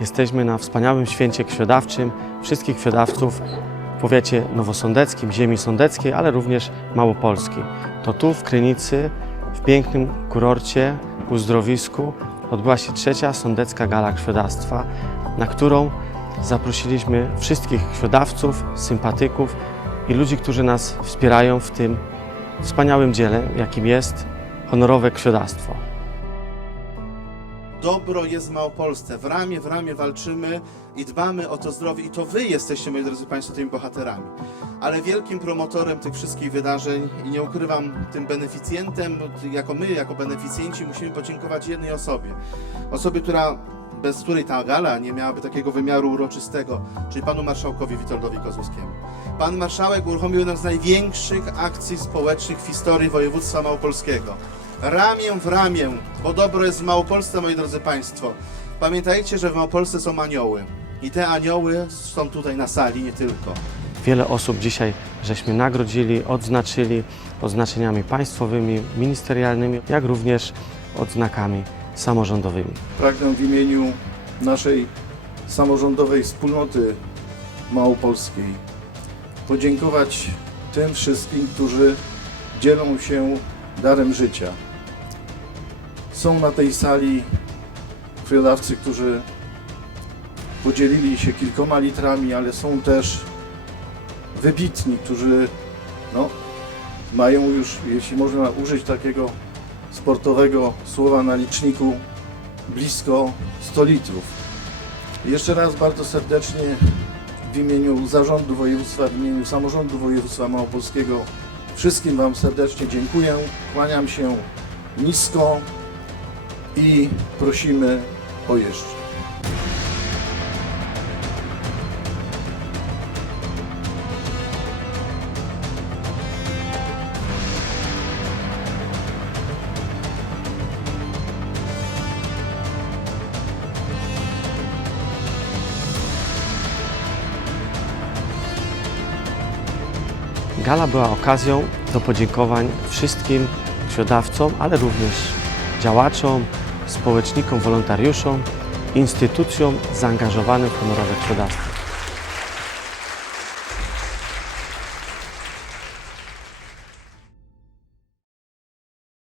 Jesteśmy na wspaniałym święcie krwiodawczym wszystkich krwiodawców w powiecie nowosądeckim, ziemi sądeckiej, ale również małopolskiej. To tu w Krynicy, w pięknym kurorcie, uzdrowisku odbyła się trzecia sądecka gala krwiodawstwa, na którą zaprosiliśmy wszystkich krwiodawców, sympatyków i ludzi, którzy nas wspierają w tym wspaniałym dziele, jakim jest honorowe krwiodawstwo. Dobro jest w Małopolsce. W ramię w ramię walczymy i dbamy o to zdrowie. I to wy jesteście, moi drodzy Państwo, tymi bohaterami. Ale wielkim promotorem tych wszystkich wydarzeń i nie ukrywam, tym beneficjentem, jako my, jako beneficjenci, musimy podziękować jednej osobie. Osobie, która bez której ta gala nie miałaby takiego wymiaru uroczystego, czyli panu marszałkowi Witoldowi Kozłowskiemu. Pan marszałek uruchomił jedną z największych akcji społecznych w historii województwa małopolskiego. Ramię w ramię, bo dobro jest w Małopolsce, moi drodzy Państwo. Pamiętajcie, że w Małopolsce są anioły. I te anioły są tutaj na sali, nie tylko. Wiele osób dzisiaj żeśmy nagrodzili, odznaczyli odznaczeniami państwowymi, ministerialnymi, jak również odznakami samorządowymi. Pragnę w imieniu naszej samorządowej wspólnoty małopolskiej podziękować tym wszystkim, którzy dzielą się darem życia. Są na tej sali krwiodawcy, którzy podzielili się kilkoma litrami, ale są też wybitni, którzy no, mają już, jeśli można użyć takiego sportowego słowa na liczniku, blisko 100 litrów. Jeszcze raz bardzo serdecznie w imieniu Zarządu Województwa, w imieniu Samorządu Województwa Małopolskiego wszystkim Wam serdecznie dziękuję, kłaniam się nisko i prosimy o jeszcze. Gala była okazją do podziękowań wszystkim krwiodawcom, ale również działaczom, społecznikom, wolontariuszom, instytucjom zaangażowanym w honorowe krwiodawstwo.